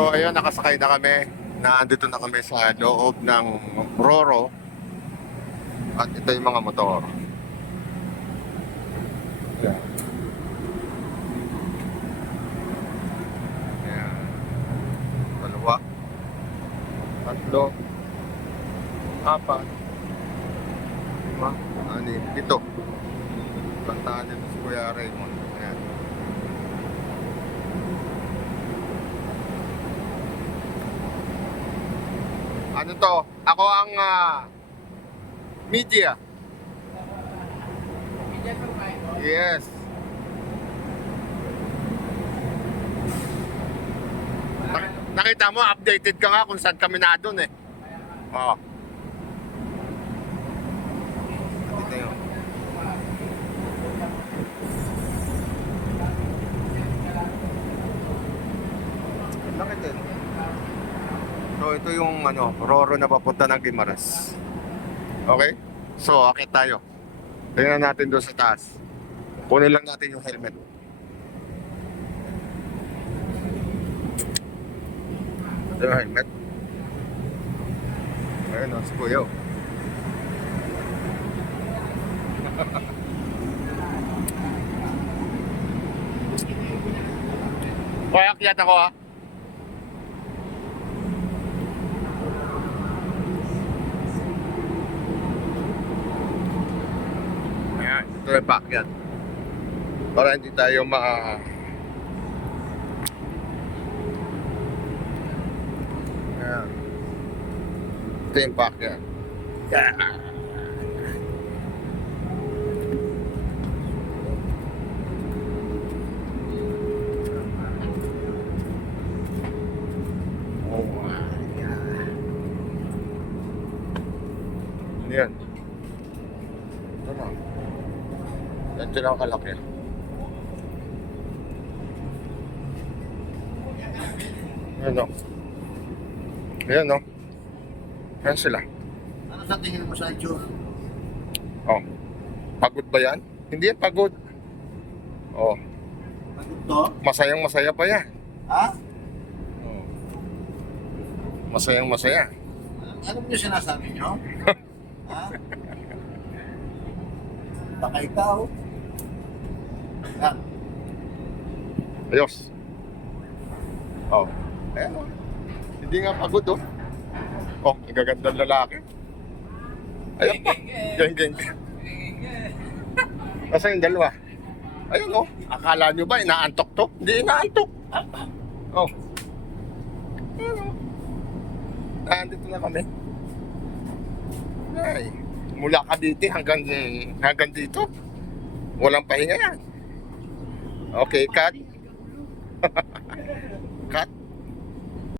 So ayun, nakasakay na kami. Nandito na kami sa loob ng Roro. At ito yung mga motor. Ayan. Ayan. Dalawa. Tatlo. Apat. Lima. Anim. Ito. Kantaan nito si Kuya Raymond. Ayan. Ano to? Ako ang media. Yes. Nakita mo, updated ka nga kung saan kami na doon eh. Oo. Ito yun. Laki din. So ito yung Roro na papunta ng Guimaras. Okay? So akit tayo. Tingnan natin doon sa taas. Kunin lang natin yung helmet. Ito yung helmet. Ayun o, si Kuya. Kaya akyat ako ha. Ayan, ito yung paakyat. Para hindi tayo Ayan. Ito yung paakyat. Yeah. Oh my God. Yan. Ito na. Ganito lang kalaki. Ayan o. Ayan o. Ayan sila. Ano sa tingin mo sa itsura? Oh. Pagod ba yan? Hindi yan pagod. Oh. Pagod to? Masayang masaya pa yan. Ha? Oh. Masayang masaya. Ano mo yung sinasabi nyo? Ha? Baka ikaw. Ha? Ayos. Oh. Ayan o. Hindi nga pagod oh. Oh, ang gagandang lalaki. Ayan pa. Geng, geng. Kasi yung dalawa. Ayun oh. Akala nyo ba inaantok to? Hindi inaantok. Oh. Ayan oh. Nandito na kami. Ay. Mula Cavite hanggang dito. Walang pahinga yan. Okay, cut. Cut.